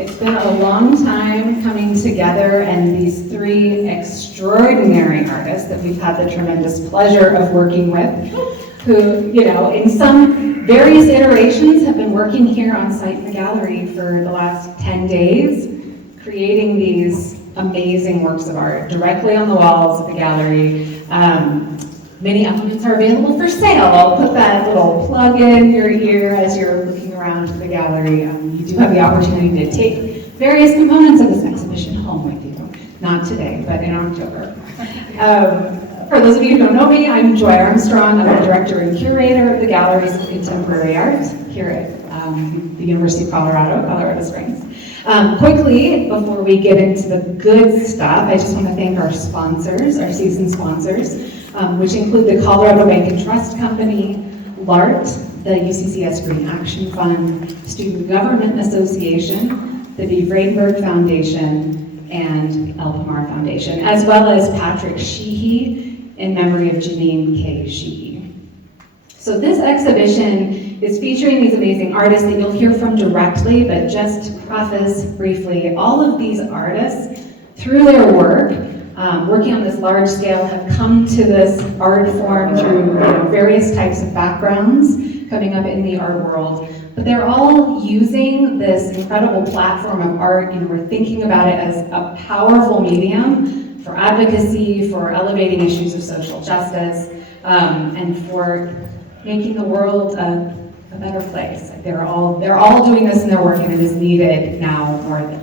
It's been a long time coming together, and these three extraordinary artists that we've had the tremendous pleasure of working with, who, in some various iterations have been working here on site in the gallery for the last 10 days, creating these amazing works of art directly on the walls of the gallery. Many elements are available for sale. I'll put that little plug in your ear as you're looking around the gallery. You do have the opportunity to take various components of this exhibition home with you. Not today, but in October. For those of you who don't know me, I'm Joy Armstrong. I'm the director and curator of the Galleries of Contemporary Art here at the University of Colorado Springs. Quickly, before we get into the good stuff, I just want to thank our sponsors, our season sponsors, which include the Colorado Bank and Trust Company, LART, the UCCS Green Action Fund, Student Government Association, the Dee Vredenberg Foundation, and El Pomar Foundation, as well as Patrick Sheehy in memory of Janine K. Sheehy. So this exhibition is featuring these amazing artists that you'll hear from directly, but just to preface briefly, all of these artists, through their work, working on this large scale, have come to this art form through various types of backgrounds coming up in the art world. But they're all using this incredible platform of art, we're thinking about it as a powerful medium for advocacy, for elevating issues of social justice, and for making the world a better place. They're all doing this in their work, and it is needed now more than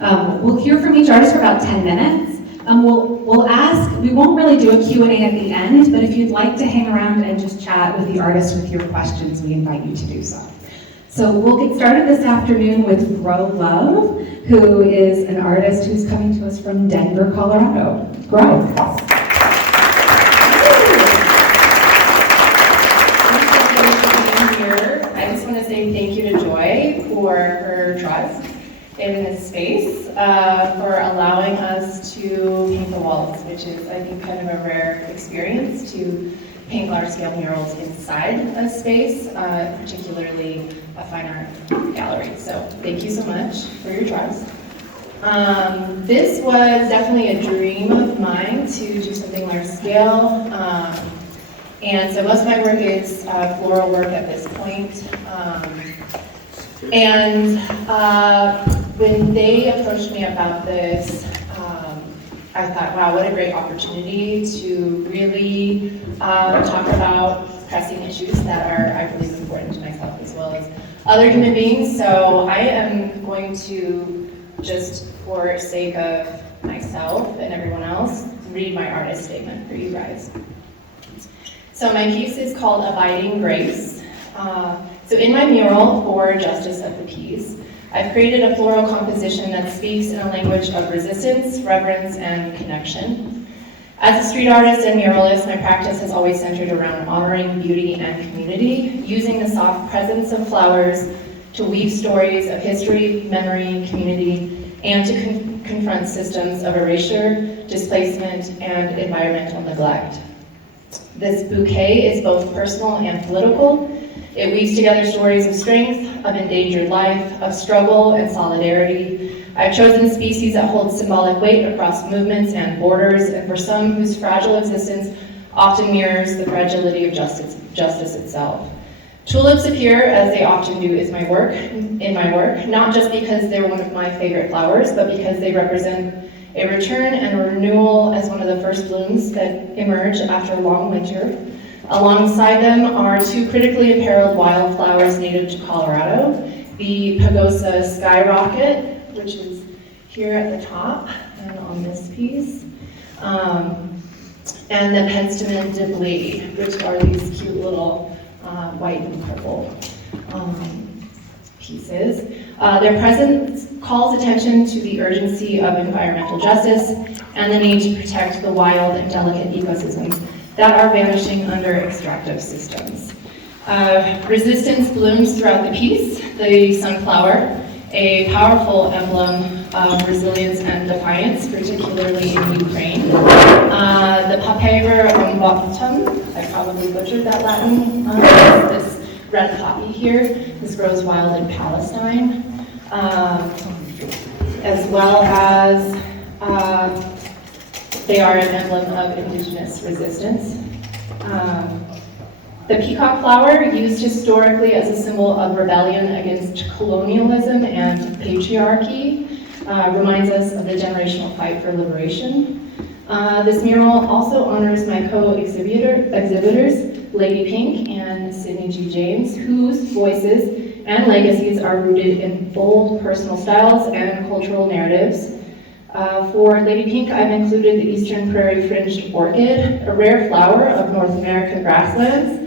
ever. We'll hear from each artist for about 10 minutes. We'll ask, we won't really do a Q&A at the end, but if you'd like to hang around and just chat with the artists with your questions, we invite you to do so. So we'll get started this afternoon with Grow Love, who is an artist who's coming to us from Denver, Colorado. Grow. I just want to say thank you to Joy for her trust in this space, for allowing us to paint the walls, which is, I think, kind of a rare experience, to paint large-scale murals inside a space, particularly a fine art gallery. So thank you so much for your trust. This was definitely a dream of mine to do something large-scale. And so most of my work is floral work at this point. When they approached me about this, I thought, wow, what a great opportunity to really talk about pressing issues that are, I believe, important to myself as well as other human beings. So I am going to, just for sake of myself and everyone else, read my artist statement for you guys. So my piece is called Abiding Grace. So in my mural for Justice of the Peace, I've created a floral composition that speaks in a language of resistance, reverence, and connection. As a street artist and muralist, my practice has always centered around honoring beauty and community, using the soft presence of flowers to weave stories of history, memory, community, and to confront systems of erasure, displacement, and environmental neglect. This bouquet is both personal and political. It weaves together stories of strength, of endangered life, of struggle and solidarity. I've chosen species that hold symbolic weight across movements and borders, and for some whose fragile existence often mirrors the fragility of justice itself. Tulips appear, as they often do in my work, not just because they're one of my favorite flowers, but because they represent a return and a renewal as one of the first blooms that emerge after a long winter. Alongside them are two critically imperiled wildflowers native to Colorado, the Pagosa skyrocket, which is here at the top and on this piece, and the Penstemon deblis, which are these cute little white and purple pieces. Their presence calls attention to the urgency of environmental justice and the need to protect the wild and delicate ecosystems that are vanishing under extractive systems. Resistance blooms throughout the piece. The sunflower, a powerful emblem of resilience and defiance, particularly in Ukraine. The Papaver umbotum, I probably butchered that Latin, this red poppy here. This grows wild in Palestine. as well as they are an emblem of Indigenous resistance. The peacock flower, used historically as a symbol of rebellion against colonialism and patriarchy, reminds us of the generational fight for liberation. This mural also honors my co-exhibitors, Lady Pink and Sydney G. James, whose voices and legacies are rooted in bold personal styles and cultural narratives. For Lady Pink, I've included the Eastern Prairie Fringed Orchid, a rare flower of North American grasslands,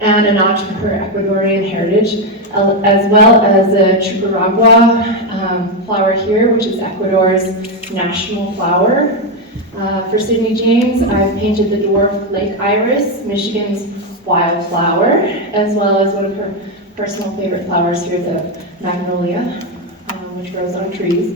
and a nod to her Ecuadorian heritage, as well as the Chucaragua flower here, which is Ecuador's national flower. For Sydney James, I've painted the dwarf lake iris, Michigan's wildflower, as well as one of her personal favorite flowers here, the magnolia, which grows on trees.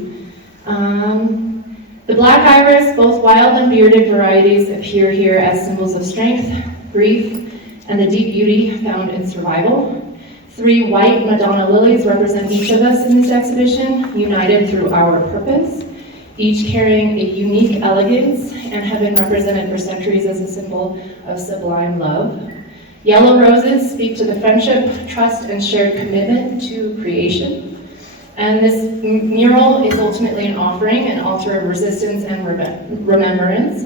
The black iris, both wild and bearded varieties, appear here as symbols of strength, grief, and the deep beauty found in survival. 3 white Madonna lilies represent each of us in this exhibition, united through our purpose, each carrying a unique elegance and have been represented for centuries as a symbol of sublime love. Yellow roses speak to the friendship, trust, and shared commitment to creation. And this mural is ultimately an offering, an altar of resistance and remembrance.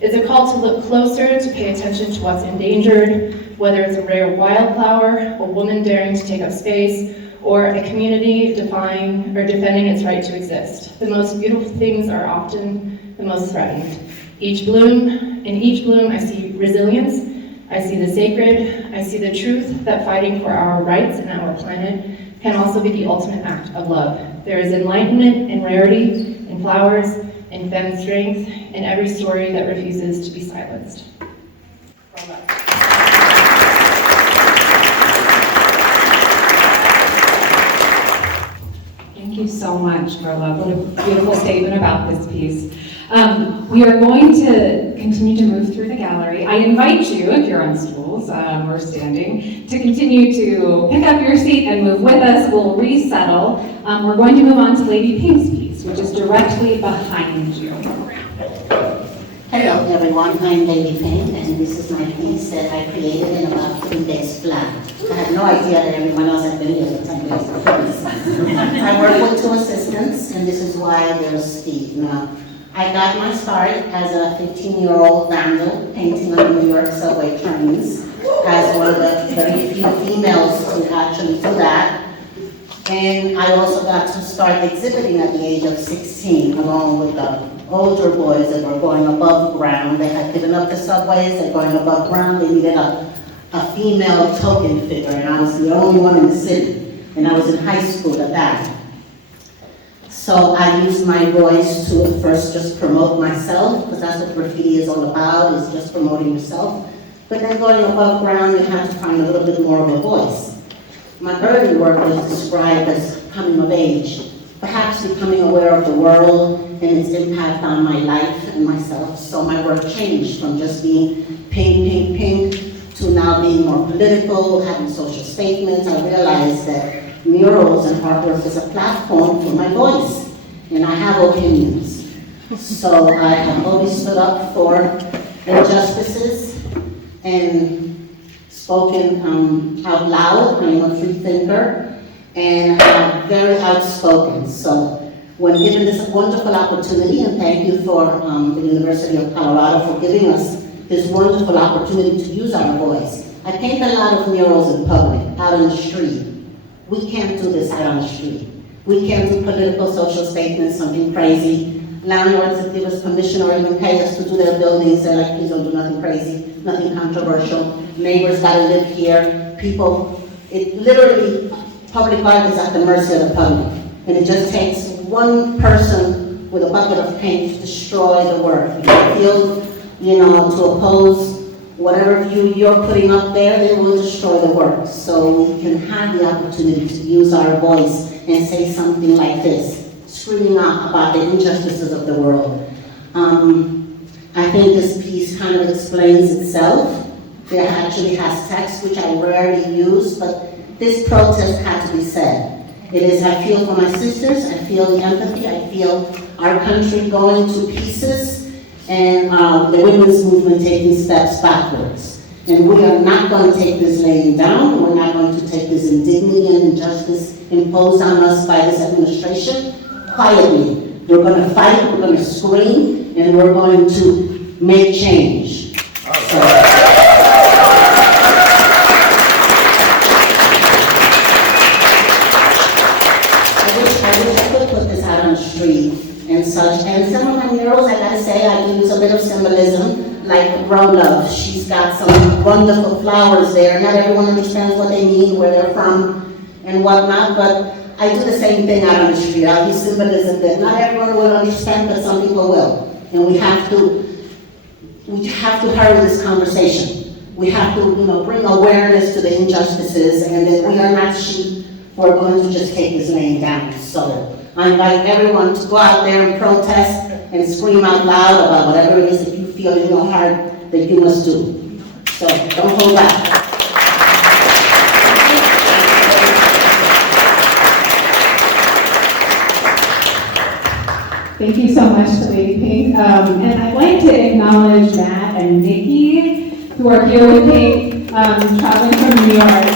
It's a call to look closer, to pay attention to what's endangered, whether it's a rare wildflower, a woman daring to take up space, or a community defending its right to exist. The most beautiful things are often the most threatened. In each bloom, I see resilience, I see the sacred, I see the truth that fighting for our rights and our planet can also be the ultimate act of love. There is enlightenment in rarity, in flowers, in femme strength, in every story that refuses to be silenced. Thank you so much, Carla. What a beautiful statement about this piece. We are going to continue to move through the gallery. I invite you, if you're on stools or standing, to continue to pick up your seat and move with us. We'll resettle. We're going to move on to Lady Pink's piece, which is directly behind you. Hello everyone, I'm Lady Pink, and this is my piece that I created in about 3 days flat. I had no idea that everyone else had been here for 10 days before this. I work with 2 assistants, and this is why there's Steve. Now, I got my start as a 15-year-old vandal painting on New York subway trains, as one of the very few females to actually do that. And I also got to start exhibiting at the age of 16, along with the older boys that were going above ground. They had given up the subways, they're going above ground, they needed a female token figure, and I was the only one in the city, and I was in high school at that. So I used my voice to at first just promote myself, because that's what graffiti is all about, is just promoting yourself. But then going above ground, you have to find a little bit more of a voice. My early work was described as coming of age, perhaps becoming aware of the world and its impact on my life and myself. So my work changed from just being pink, to now being more political, having social statements. I realized that murals and artwork is a platform for my voice, and I have opinions. So I have always stood up for injustices and spoken out loud. I'm a free thinker, and I'm very outspoken. So when given this wonderful opportunity, and thank you for the University of Colorado for giving us this wonderful opportunity to use our voice. I paint a lot of murals in public, out on the street. We can't do this out on the street. We can't do political, social statements, something crazy. Landlords that give us permission or even pay us to do their buildings, they're like, please don't do nothing crazy, nothing controversial. Neighbors gotta live here. People, it literally, public art is at the mercy of the public. And it just takes one person with a bucket of paint to destroy the work. If you feel, to oppose whatever view you're putting up there, they will destroy the work. So we can have the opportunity to use our voice and say something like this, screaming out about the injustices of the world. I think this piece kind of explains itself. It actually has text, which I rarely use, but this protest had to be said. It is, I feel for my sisters, I feel the empathy, I feel our country going to pieces, and the women's movement taking steps backwards. And we are not going to take this laying down, we're not going to take this indignity and injustice imposed on us by this administration quietly. We're going to fight, we're going to scream, and we're going to make change. I could put this out on the street and such. And some of my murals, I gotta say, I use a bit of symbolism, like Grow Love. She's got some wonderful flowers there. Not everyone understands what they mean, where they're from, and whatnot, but I do the same thing out on the street. I'll use symbolism that not everyone will understand, but some people will. And we have to hurry this conversation. We have to, bring awareness to the injustices, and that we are not sheep. We're going to just take this laying down. So I invite everyone to go out there and protest and scream out loud about whatever it is that you feel in your heart that you must do. So don't hold back. Thank you so much to Lady Pink. And I'd like to acknowledge Matt and Nikki, who are here with me, traveling from New York.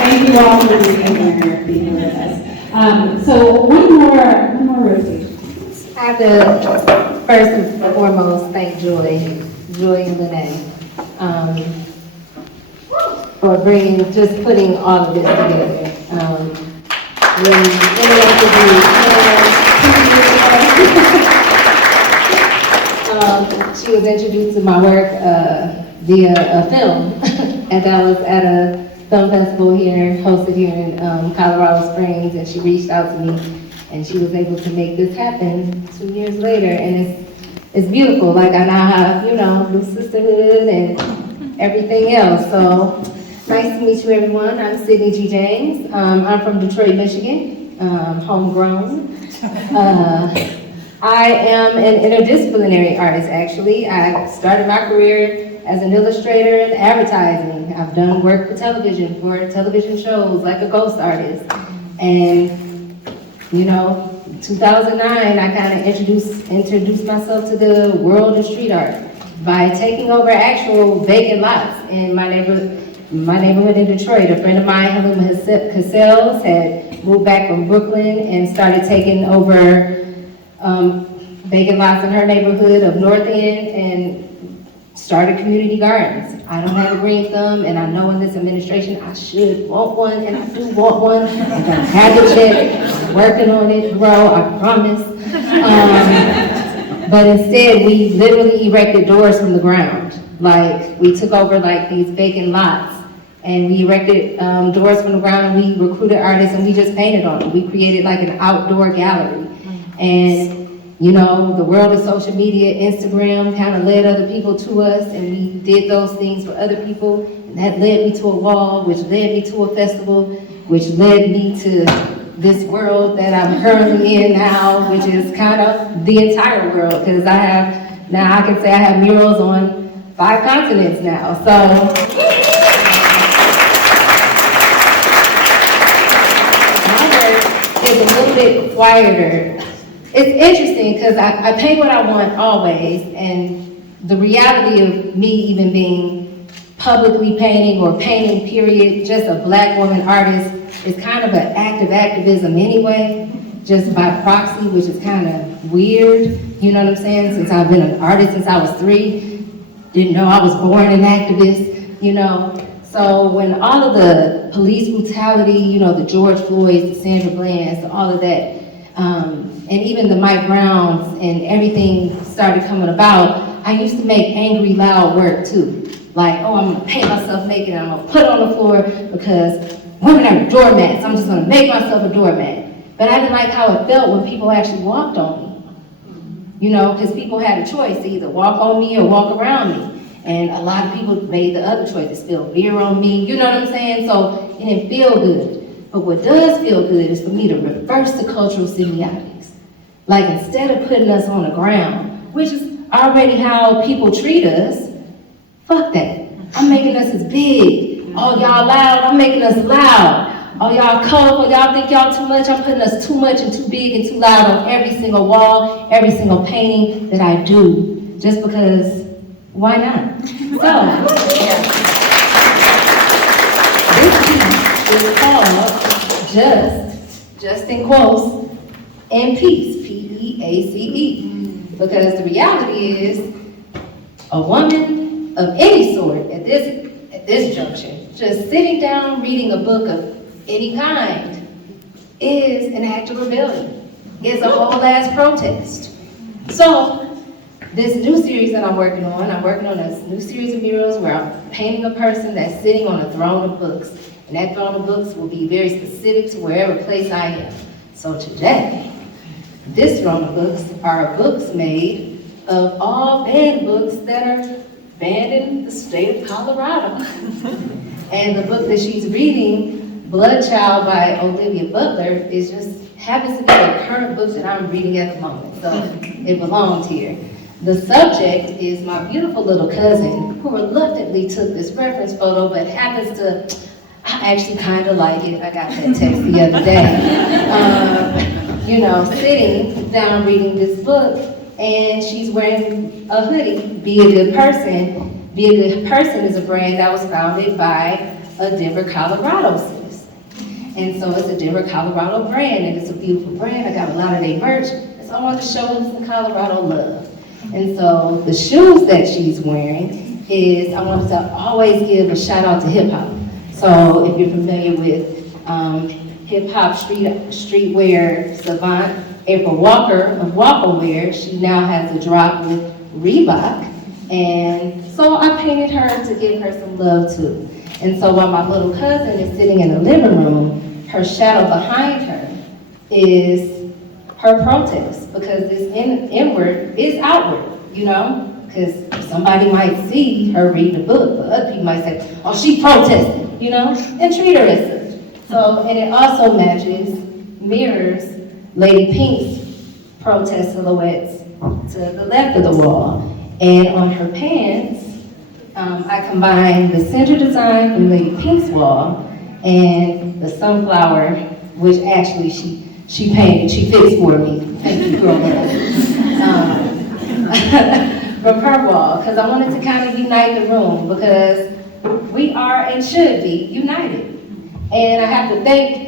Thank you all for being here with us. So one more rotation. I have to first and foremost thank Julie and Lene, for putting all of this together. When interacted with she was introduced to my work via a film, and that was at a film festival here, hosted here in Colorado Springs, and she reached out to me, and she was able to make this happen 2 years later, and it's beautiful. Like, I now have, the sisterhood and everything else. So nice to meet you, everyone. I'm Sydney G. James. I'm from Detroit, Michigan, homegrown. I am an interdisciplinary artist, actually. I started my career as an illustrator and advertising. I've done work for television shows, like a ghost artist. And, 2009, I kind of introduced myself to the world of street art by taking over actual vacant lots in my neighborhood in Detroit. A friend of mine, Halima Cassels, had moved back from Brooklyn and started taking over vacant lots in her neighborhood of North End and started community gardens. I don't have a green thumb, and I know in this administration I should want one, and I do want one. I'm gonna have to check, working on it, grow, I promise. But instead, we literally erected doors from the ground. Like, we took over like these vacant lots, and we erected doors from the ground, and we recruited artists, and we just painted on them. We created like an outdoor gallery. And the world of social media, Instagram, kind of led other people to us, and we did those things for other people. And that led me to a wall, which led me to a festival, which led me to this world that I'm currently in now, which is kind of the entire world, because I can say I have murals on 5 continents now. So, my work is a little bit quieter. It's interesting because I paint what I want always, and the reality of me even being publicly painting or painting, period, just a Black woman artist, is kind of an act of activism anyway, just by proxy, which is kind of weird, you know what I'm saying? Since I've been an artist since I was 3, didn't know I was born an activist, So when all of the police brutality, the George Floyds, the Sandra Bland's, all of that, and even the Mike Browns and everything started coming about, I used to make angry, loud work too. Like, I'm gonna paint myself naked and I'm gonna put it on the floor because women are doormats. I'm just gonna make myself a doormat. But I didn't like how it felt when people actually walked on me. Because people had a choice to either walk on me or walk around me. And a lot of people made the other choice to spill beer on me, you know what I'm saying? So it didn't feel good. But what does feel good is for me to reverse the cultural semiotics. Like, instead of putting us on the ground, which is already how people treat us, fuck that. I'm making us as big. Oh, y'all loud, I'm making us loud. Oh, y'all colorful, y'all think y'all too much, I'm putting us too much and too big and too loud on every single wall, every single painting that I do, just because, why not? So, this piece is called just in quotes, in peace, P-E-A-C-E. Because the reality is, a woman of any sort at this junction, just sitting down reading a book of any kind is an act of rebellion. It's a whole ass protest. So, this new series that I'm working on a new series of murals where I'm painting a person that's sitting on a throne of books. And that throne of books will be very specific to wherever place I am. So today, this throne of books are books made of all banned books that are banned in the state of Colorado. And the book that she's reading, Blood Child by Olivia Butler, is just happens to be the current book that I'm reading at the moment. So it belongs here. The subject is my beautiful little cousin who reluctantly took this reference photo, but happens to, I actually kind of like it. I got that text the other day. Sitting down reading this book, and she's wearing a hoodie. Be a Good Person. Be a Good Person is a brand that was founded by a Denver, Colorado citizen. And so it's a Denver, Colorado brand, and it's a beautiful brand. I got a lot of their merch, and so I wanted to show them some Colorado love. And so the shoes that she's wearing is, I wanted to always give a shout out to hip hop. So if you're familiar with hip hop streetwear savant April Walker of Walker Wear, she now has a drop with Reebok. And so I painted her to give her some love too. And so while my little cousin is sitting in the living room, her shadow behind her is her protest, because this inward is outward, because somebody might see her read the book, but other people might say, oh, she protesting, and treat her as such. So, and it also mirrors Lady Pink's protest silhouettes to the left of the wall. And on her pants, I combined the center design from Lady Pink's wall and the sunflower, which actually she painted, she fixed for me. Thank you, girl. From her wall, because I wanted to kind of unite the room, because we are and should be united. And I have to thank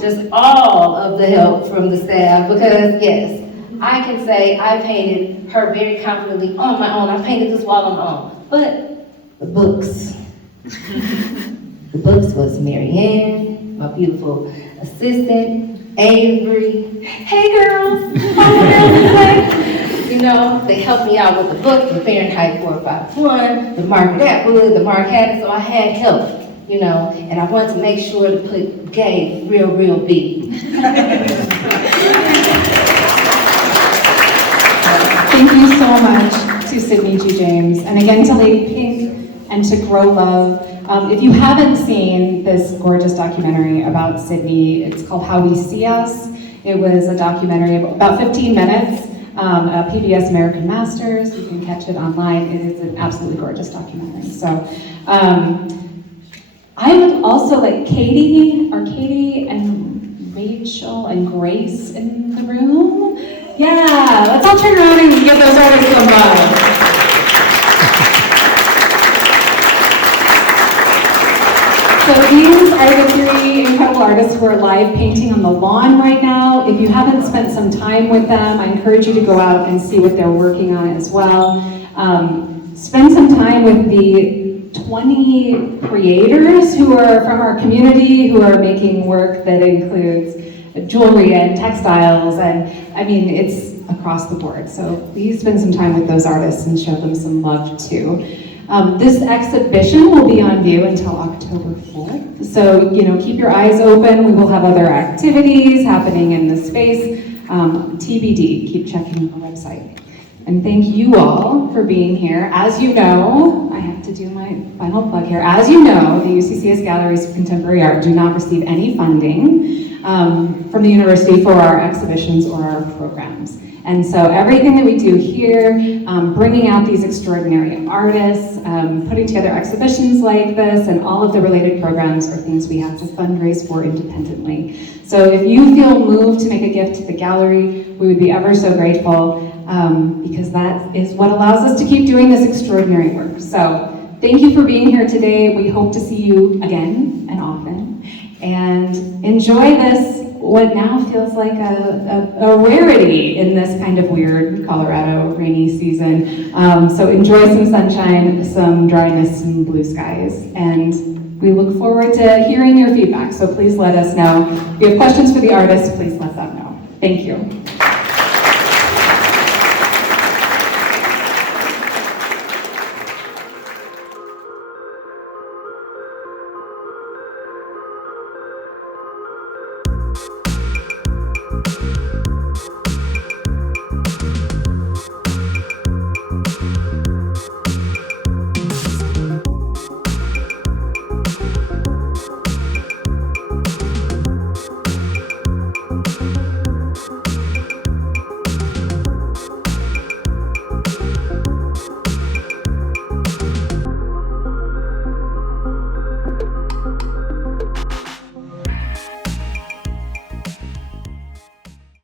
just all of the help from the staff, because yes, I can say I painted her very confidently on my own. I painted this wall on my own. But the books was Marianne, my beautiful assistant, Avery. Hey girls, they helped me out with the book, the Fahrenheit 451, the Margaret Atwood, the Mark Haddon, so I had help, and I wanted to make sure to put gay real big. Thank you so much to Sydney G. James, and again to Lady Pink and to Grow Love. If you haven't seen this gorgeous documentary about Sydney, it's called How We See Us. It was a documentary of about 15 minutes, a PBS American Masters. You can catch it online. It is an absolutely gorgeous documentary. So I would also like Katie and Rachel and Grace in the room? Yeah, let's all turn around and give those artists some love. So these are the three incredible artists who are live painting on the lawn right now. If you haven't spent some time with them, I encourage you to go out and see what they're working on as well. Spend some time with the 20 creators who are from our community, who are making work that includes jewelry and textiles, and it's across the board. So please spend some time with those artists and show them some love too. This exhibition will be on view until October 4th. So, keep your eyes open. We will have other activities happening in the space. TBD, keep checking the website. And thank you all for being here. As you know, I have to do my final plug here. As you know, the UCCS Galleries of Contemporary Art do not receive any funding from the university for our exhibitions or our programs. And so everything that we do here, bringing out these extraordinary artists, putting together exhibitions like this, and all of the related programs are things we have to fundraise for independently. So if you feel moved to make a gift to the gallery, we would be ever so grateful, because that is what allows us to keep doing this extraordinary work. So thank you for being here today. We hope to see you again and often. And enjoy this, what now feels like a rarity in this kind of weird Colorado rainy season. So enjoy some sunshine, some dryness, some blue skies. And we look forward to hearing your feedback. So please let us know. If you have questions for the artists, please let them know. Thank you.